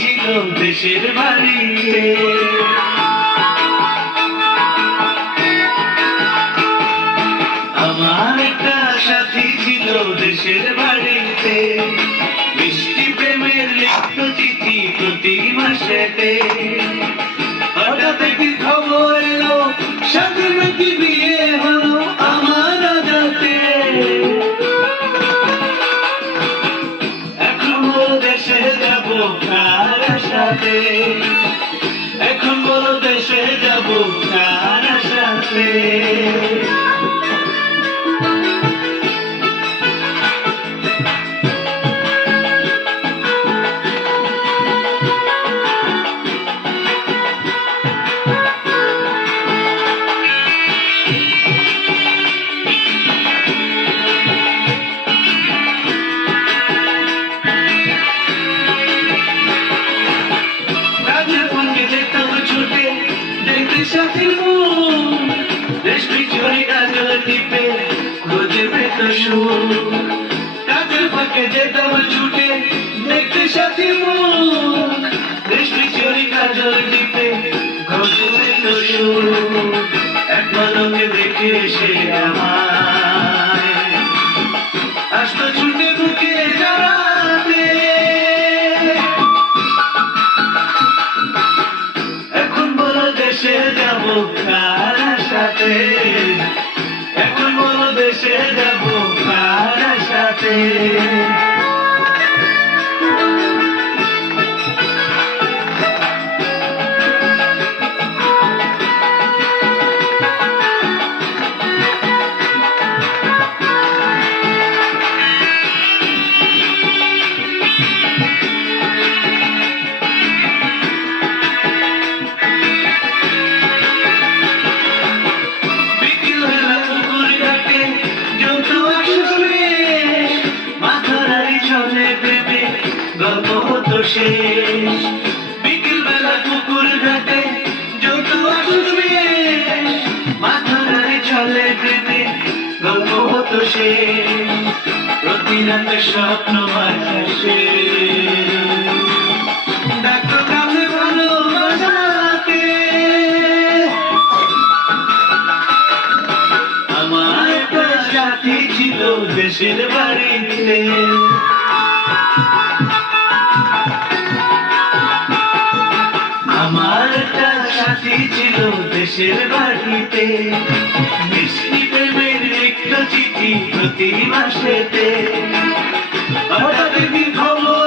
ছিল দেশের বাড়িতে। আমার একটা সাথী ছিল দেশের বাড়িতে, মিষ্টি প্রেমের লিখিত চিঠি প্রতি মাসেতে। হঠাৎ একদিন খবর এলো সাথীর নাকি বিয়ে হলো আমার রাজাতে। এখন বলো দেশে যাবো কার সাথে, এখন বলো দেশে যাবো কার সাথে। সাথীর মুখ দেশ পিছনে কাজল টিপে খুঁজবে তো সুখ। কাজের ফাঁকে যেতাম ছুটে দেখতে সাথীর মুখ, দেশ পিছনে কাজল টিপে খুঁজবে তো সুখ। এক পলকে দেখে সে আমায় আসতো ছুটে বুকে জড়াতে। এখন বলো দেশে যাবো কার সাথে, এখন বলো দেশে যাবো কার সাথে। শেষ বিকেল বেলা পুকুর ঘাটে যত আসবে, মাথায় চলে প্রেমে গল্প হতো শেষ। প্রতি রাতে স্বপ্ন ভাসে ডাক্ত কাছে ভালোবাসাতে। আমার একটা সাথী ছিল দেশের বাড়িতে, আমার একটা সাথী ছিল দেশের বাড়িতে, মিষ্টি প্রেমের লিখিত চিঠি প্রতি মাসেতে। হঠাৎ একদিন খবর